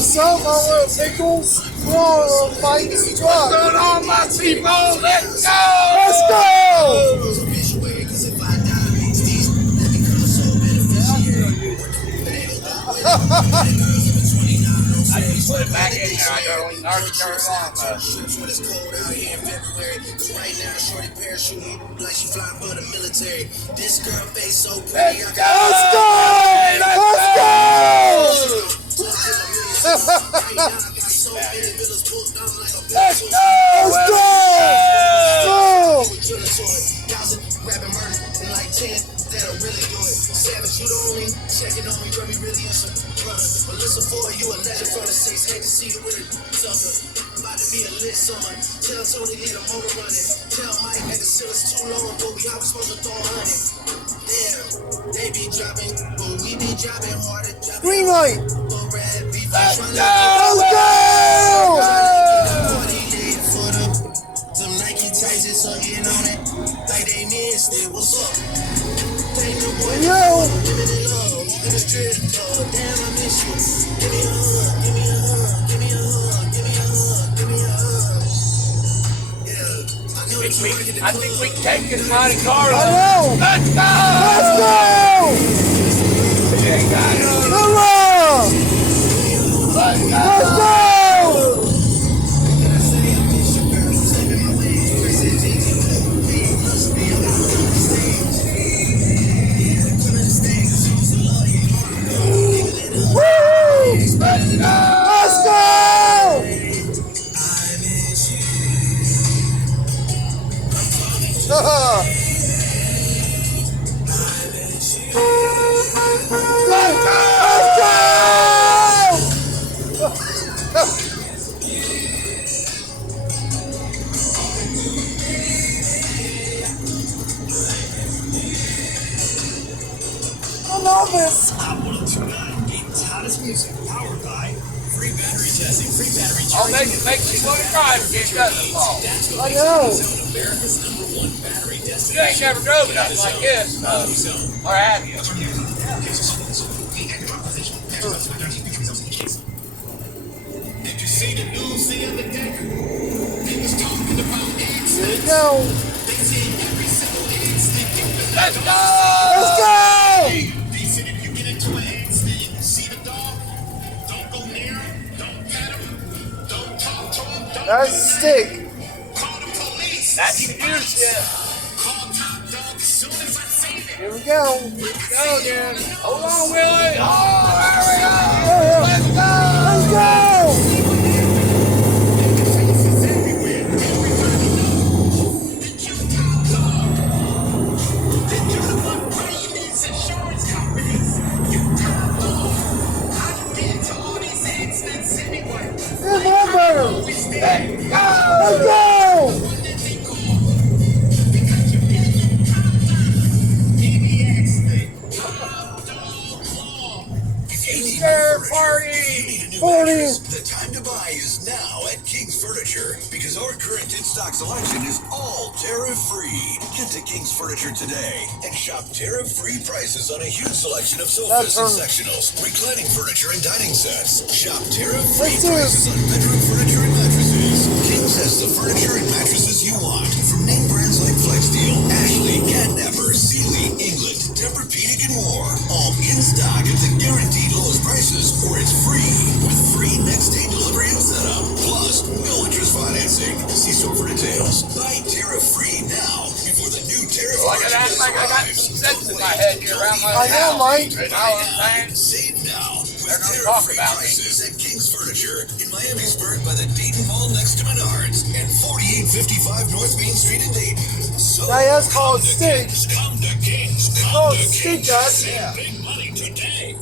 What's up, my little pickles? We're on a fighting truck. What's going on, my people? Let's go! Let's go! I just put it back in there. I already turned it on. When it's cold out here in February, right now, shorty parachute like she flying for the military. This girl face so pretty. Let's go! Let's go! Rapping murder in like 10 that'll really do it. Savage, you the only checking on me, girl, we really on some brother. But listen for you, a legend from the 6. Hate to see you with a sucker. About to be a lit summer. Tell Tony leave the motor running. Tell Mike that the ceiling's too low, but we always supposed to throw 100. Damn, they be dropping, but we be dropping harder. Green light. Let's go! Let's go! Some Nike tights and sucking on it. Like they need still, what's up? Thank you, boy. Yo! Give me the love, give me strip club. Damn, I miss you. Give me a hug, give me a hug, give me a hug, give me a hug, give me a hug. Yeah, I know that you working the I think we can take this mighty car. I know! Let's go! Let's go! You got it. Hurrah! Let's go! Let's go! Let's go! I love this. Hot 102.9, Dayton's hottest music, powered by free battery testing, free battery Oh, charging. makes you want to drive again, doesn't it, Paul? I know. America's #1 battery You destination. ain't never drove nothing like this, or have you? Did you see the news the other day? He was talking about eggs. Here we go. They said every single egg stick you can Let's go! Let's go! They said if you get into an egg stick and you see the dog, don't go near him, don't pet him, don't talk to him, don't That's a stick. call the police. That's the new shit. Call Top Dog as soon as I say it. Here we go. Go, dude. Hold on, Willie. Oh, there we go. Let's go. Let's go! Faces everywhere. Everybody knows that you Top Dog. That you're the one paying these insurance companies. You Top Dog. How you get into all these accidents anyway? Here's my burger. Always there. Let's go! What did they call? Because you get your Top Dog. Any accident. Top Dog Law. Easter party. The time to buy is now at King's Furniture because our current in-stock selection is all tariff-free. Get to King's Furniture today and shop tariff-free prices on a huge selection of sofas and sectionals, reclining furniture and dining sets. Shop tariff-free Let's do it. prices on bedroom furniture and mattresses. King's has the furniture and mattresses you want from name brands like Flexsteel, Ashley, Catnapper, Sealy, England, Tempur-Pedic, and more. All in stock at the guaranteed lowest prices, or it's free with free next-day delivery and setup. Plus, no interest financing. See store for details. Buy tariff-free now before the new tariff Like I got some sense in my head here around my I know, house. Mike. You know what I'm saying? Save now with They're gonna talk tariff-free about me. prices at King's Furniture in Miamisburg by the Dayton Mall next to Menards and 4855 North Main Street in Dayton. So Now, that's called stick. come to King's. Oh, stick, guys. Yeah. Big money today.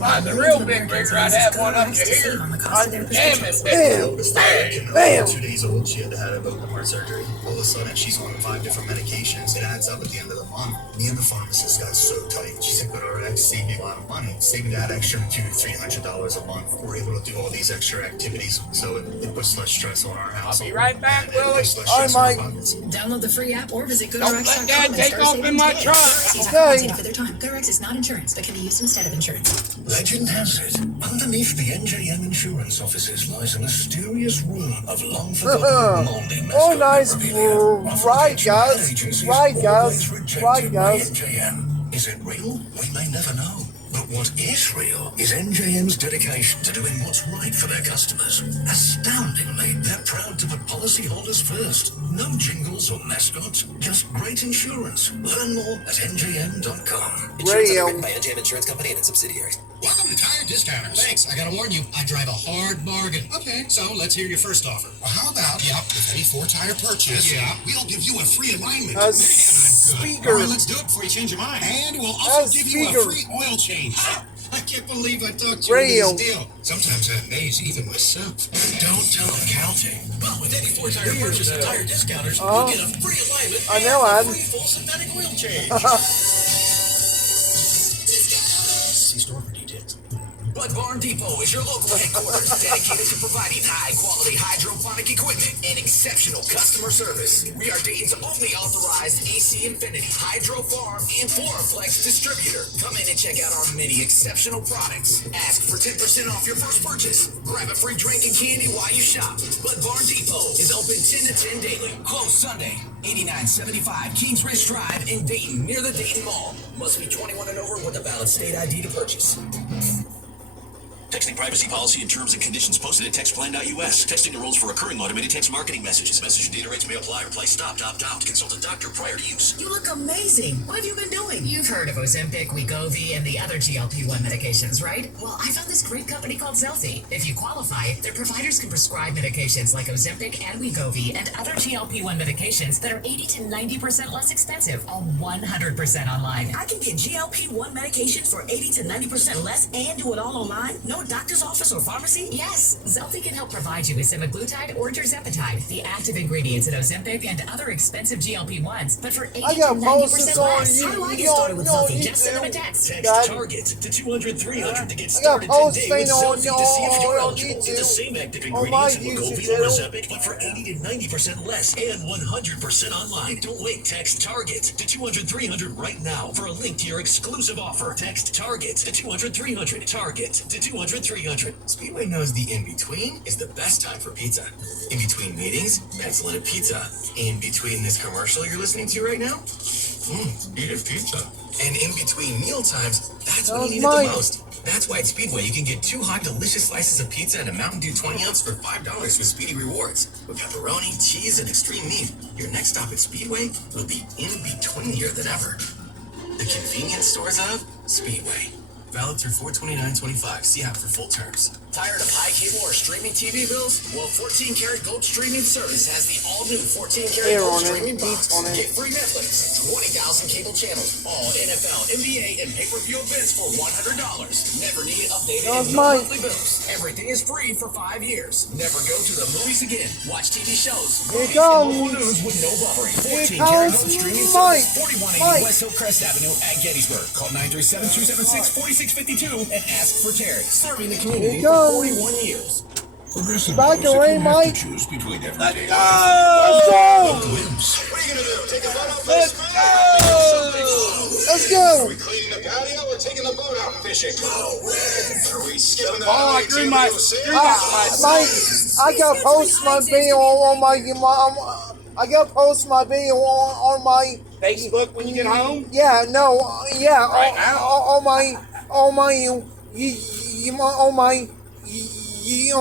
Mine's a real big rigger. I'd have one up to here. Damn it. Bam! Bam! 2 days old, she had to have open heart surgery. All of a sudden, she's on 5 different medications. It adds up at the end of the month. Me and the pharmacist got so tight. She said, "Good, alright, save me a lot of money. Save me that extra $200 to $300 a month. We're able to do all these extra activities, so it puts less stress on our I'll house. be right back, It Willie. puts less All right, stress on our Mike. pockets." Download the free app or visit Don't let GoodRx.com Dad and take start off saving in my today. truck. GoodRx is not Okay. compensated for their time. GoodRx is not insurance, but can be used instead of insurance. Legend has it, underneath the NJM insurance offices lies a mysterious room of long-forgotten moldy mascot Oh, nice. memorabilia. Right, guys. Right, guys. Right, guys. NJM. Is it real? We may never know. But what is real is NJM's dedication to doing what's right for their customers. Astoundingly, they're proud to put policyholders first. No jingles or mascots, just great insurance. Learn more at njm.com. Insurance Underwritten by NJM Insurance Company and its subsidiaries. Welcome to Tire Discounters. Thanks. I gotta warn you, I drive a hard bargain. Okay, so let's hear your first offer. Well, how about, with any 4-tire purchase, we'll give you a free alignment. Man, I'm good. Speaker. All right, let's do it before you change your mind. And we'll also give you a speaker. free oil change. I can't believe I talked you Radio. into this deal. Sometimes I amaze even myself. Don't tell them counting. Well, with any 4-tire purchase at Tire Discounters, you'll get a free alignment I know, and a Ad. free full synthetic oil change. See store for details. Blood Barn Depot is your local headquarters dedicated to providing high-quality hydroponic equipment and exceptional customer service. We are Dayton's only authorized AC Infinity, Hydro Farm, and Floraflex distributor. Come in and check out our many exceptional products. Ask for 10% off your first purchase. Grab a free drink and candy while you shop. Blood Barn Depot is open 10 to 10 daily. Closed Sunday. 8975 Kings Ridge Drive in Dayton, near the Dayton Mall. Must be 21 and over with a valid state ID to purchase. Texting privacy policy and terms and conditions posted at textplan.us. Texting enrolls for recurring automated text marketing messages. Message and data rates may apply. Reply stop, opt out. Consult a doctor prior to use. You look amazing. What have you been doing? You've heard of Ozempic, Wegovy, and the other GLP-1 medications, right? Well, I found this great company called Zelty. If you qualify, their providers can prescribe medications like Ozempic and Wegovy and other GLP-1 medications that are 80 to 90% less expensive, all 100% online. I can get GLP-1 medication for 80 to 90% less and do it all online? No doctor's office or pharmacy? Yes. Zelty can help provide you with semaglutide or tirzepatide, the active ingredients in Ozempic and other expensive GLP-1s, but for 80 I to got 90% Moses on less. you. How do I get started with Zelty? you Just send them a do. text. Text God. Target to 200-300 to get I got started posts today with saying on Zelty to see if you're your eligible. Get the YouTube. same active On my ingredients in YouTube Wegovy channel. or Ozempic, but for 80 to 90% less and 100% online. Don't wait. Text Target to 200-300 right now for a link to your exclusive offer. Text Target to 200-300. Target to 200-300. Speedway knows the in-between is the best time for pizza. In between meetings, pencil in a pizza. In between this commercial you're listening to right now, eat a pizza. And in between meal times, that's when you need it the most. That's why at Speedway you can get 2 hot, delicious slices of pizza and a Mountain Dew 20-ounce for $5 with Speedy Rewards. With pepperoni, cheese, and extreme meat, your next stop at Speedway will be in-betweenier than ever. The convenience stores of Speedway. Valid through 4/29/25. See app for full terms. Tired of high cable or streaming TV bills? Well, 14 Karat Gold Streaming Service has the all-new 14 Karat Air Gold on it, Streaming beats Box. on it. Get free Netflix, 20,000 cable channels, all NFL, NBA, and pay-per-view events for $100. Never need updated That was and no mine. monthly bills. Everything is free for 5 years. Never go to the movies again. Watch TV shows, Here movies, and local comes- news with no buffering. Here 14 Karat comes Gold Streaming Mike. Service, 4180 Mike. West Hillcrest Avenue at Gettysburg. Call 937-276-4652 and ask for Terry. Serving the community Here for comes- 41 years. Progressive Back knows away, if you have Mike. to choose between everyday Let's life go! and wins. What are you gonna do? Take a boat out Let's fishing? go! Let's go! Are we cleaning the patio or taking the boat out fishing? Are we skipping that Oh, I night agree, to Mike. go sailing? Mike, I gotta post my video on my I gotta post my video on my Facebook when you get home. yeah Right now? on my on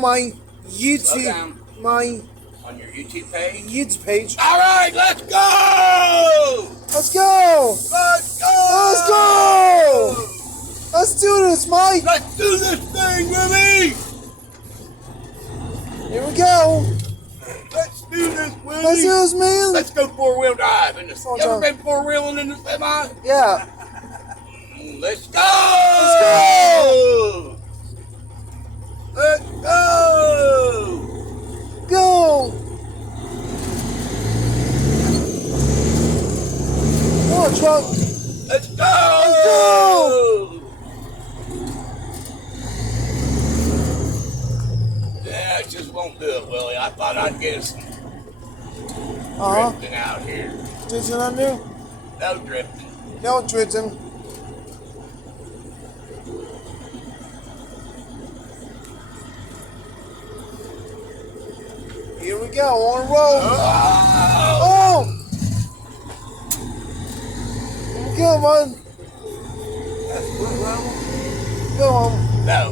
my YouTube down. my On your YouTube page. YouTube page. All right, let's go! Let's go! Let's go! Let's go! Let's do this, Mike. Let's do this thing, Willie! Here we go. Let's do this, Willie! Let's do this, man. Let's go four-wheel drive in this. on, You ever John. been four-wheeling in the semi? Yeah. Let's go! Let's go! Let's go! Go. Come on, truck. Let's go! Let's go! Yeah, I just won't do it, Willie. I thought I'd get some drifting out here. Drifting on there? No drifting. No drifting. Here we go, on a roll. Oh! Oh! Here we go, man. That's good level. Go on. No,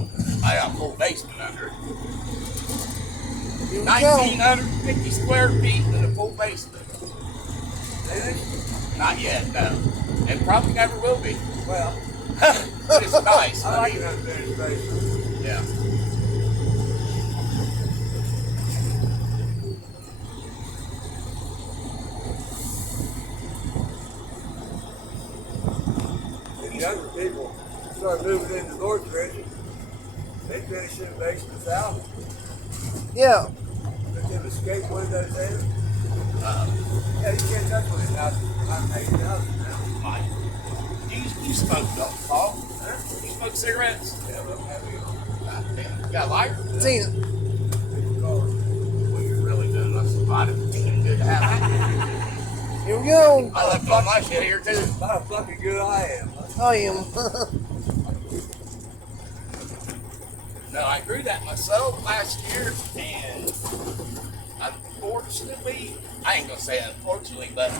I got full basement under it. Here we go. 1,950 square feet and a full basement. Not yet, no. And probably never will be. Well, But it's nice. I like it unfinished basement. Yeah. The younger people start moving into Northridge. They finish in basements out. Yeah. Let them escape windows in. Uh, Yeah, you can't touch one of these houses. I'm 80,000 now. Mike, you smoke, don't you, Paul? Huh? You smoke cigarettes? Yeah, but I'm happy on You got a lighter? Tina. Well, you're really doing us a lot of good to have. Here we go. I left all my shit here, too. how fucking good I am. I am. No, I grew that myself last year, and unfortunately, I ain't gonna say unfortunately, but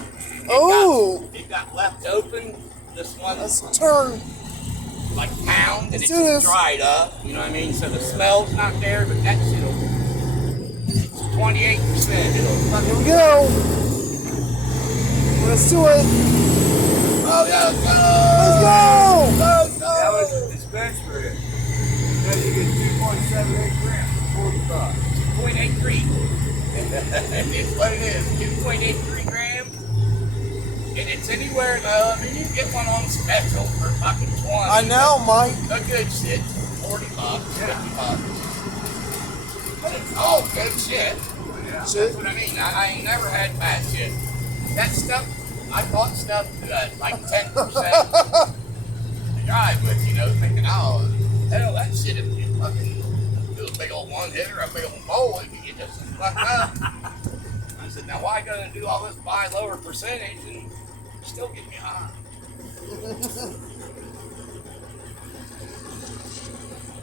it got left open. This one Let's turn. like pound, and it Let's do just this. dried up. You know what I mean? So the smell's not there, but that shit'll. It's 28%. It'll Here fucking. we go. Let's do it. Oh yeah, let's go! Let's go. That was a dispensary. Now you get 2.78 grams for 45. 2.83. And it's what it is. 2.83 grams. And it's anywhere though. I mean, you can get one on special for fucking 20. I know, Mike. The good shit, 40 bucks, 50 bucks. But it's all good shit. That's what I mean. I ain't never had bad shit. That stuff, I bought stuff like 10% to drive with, you know, thinking, oh, hell, that shit, if you fucking do a big old one hitter, a big old bowl, it can get just fucked up. I said, now why gonna do all this buy lower percentage and still get me high?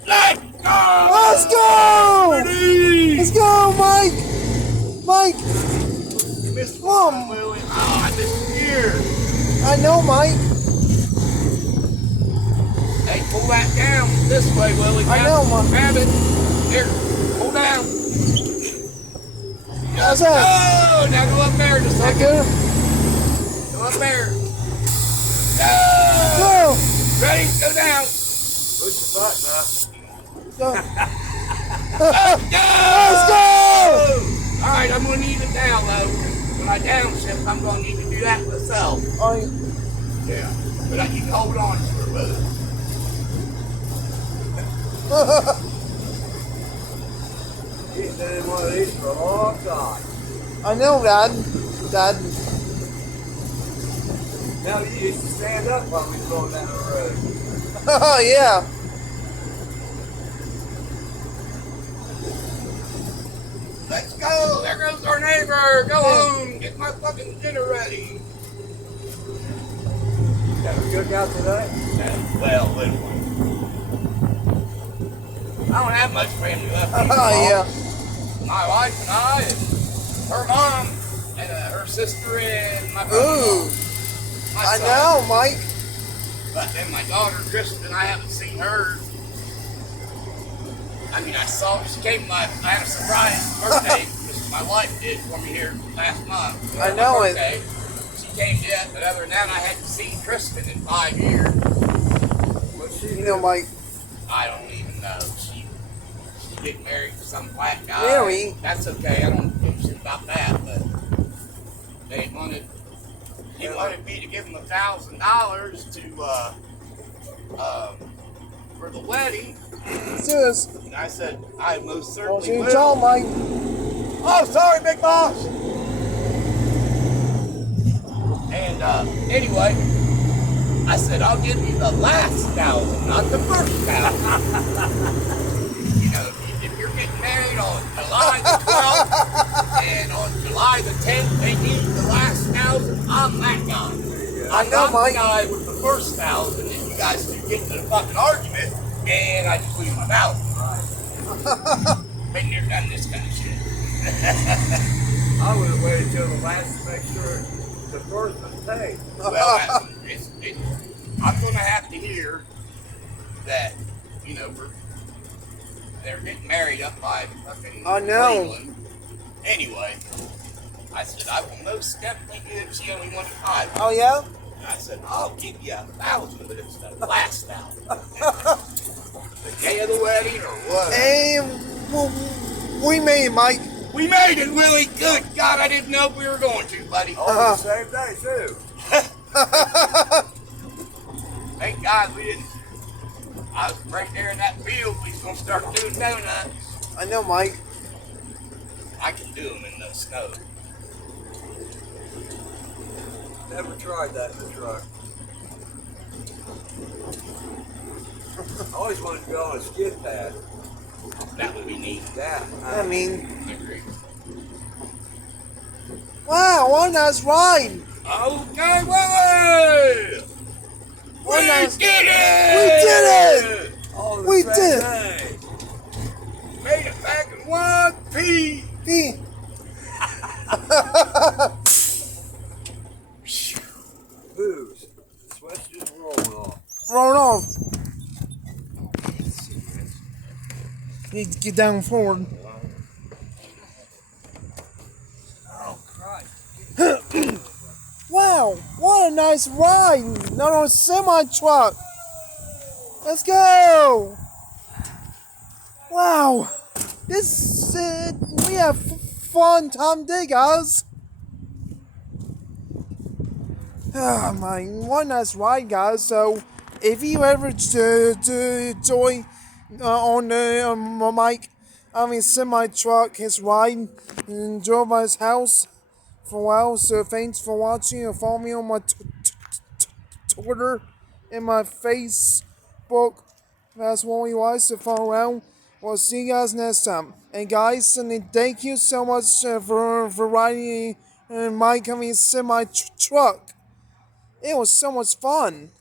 Let's go! Let's go! Let's go, Mike! Mike! You missed Come. one, Willie. Oh, I missed here. I know, Mike. Hey, pull that down this way, Willie. I know, Mike. Grab it. Here, pull down. How's that? Oh, now go up there just a Is that second. good? Go up there. Go! Go! Ready? Go down. Push the button, huh? Go! Go! Let's go! All right, I'm gonna need it down though. When I downshift, I'm gonna need to do that myself. Yeah, but you can hold on to it with it. He's been in one of these for a long time. I know, Dad. Dad. Now you used to stand up while we were going down the road. Oh, yeah. Let's go! There goes our neighbor! Go home! Get my fucking dinner ready! Have a cookout today? Well, little one. I don't have much family left. Oh, yeah. My wife and I, and her mom, and her sister, and my brother. Ooh. My I son. know, Mike. But then my daughter, Kristen, I haven't seen her. I mean, she came I had a surprise birthday, which my wife did for me here last month. I know it. birthday. She came yet, but other than that, I hadn't seen Kristen in 5 years. What's she You know, Mike. I don't even know. She get married to some black guy. Really? That's okay. I don't give a shit about that, but he wanted me to give him $1,000 to for the wedding. Let's do this. And I said, I most Don't certainly you will. tell, Mike. Oh, sorry, big boss. And anyway, I said, I'll give you the last 1,000, not the first 1,000. You know, if you're getting married on July the 12th and on July the 10th, they need the last 1,000, I'm that guy. I know, I'm Mike. the guy with the first 1,000, and you guys do get into the fucking argument, and I just lose my 1,000. Been there, done this kind of shit. I would have waited till the last to make sure the first was paid. Well, I'm going to have to hear that, they're getting married up by fucking I know. Cleveland. Anyway, I said, I will most definitely give she only one time. Oh, yeah? I said, I'll give you 1,000, but it's the last 1,000. The day of the wedding or what? Hey, we made it, Mike. We made it, Willie. Good God, I didn't know we were going to, buddy. Oh, the same day, too. Thank God we didn't. I was right there in that field. We was going to start doing donuts. I know, Mike. I can do them in the snow. Never tried that in the truck. I always wanted to go on a skid pad. That would be neat. Yeah. I mean, Agree. wow, what a nice ride. Okay, Willie! What a We nice. did it! We did it! All the We same did. thing. Made it back in one piece. Hey. Booze. The sweat's just rolling off. Roll off. Need to get down forward. Oh, Christ. Wow, what a nice ride. Not on a semi-truck. Let's go. Wow. This, we have fun time today, guys. Oh my, what a nice ride, guys. So, if you ever enjoy on my mic, semi-truck, his ride, and drove by his house for a while. So, thanks for watching, and follow me on my Twitter and my Facebook. That's wiLLie, so follow around. We'll see you guys next time. And guys, and thank you so much for riding my semi-truck. It was so much fun.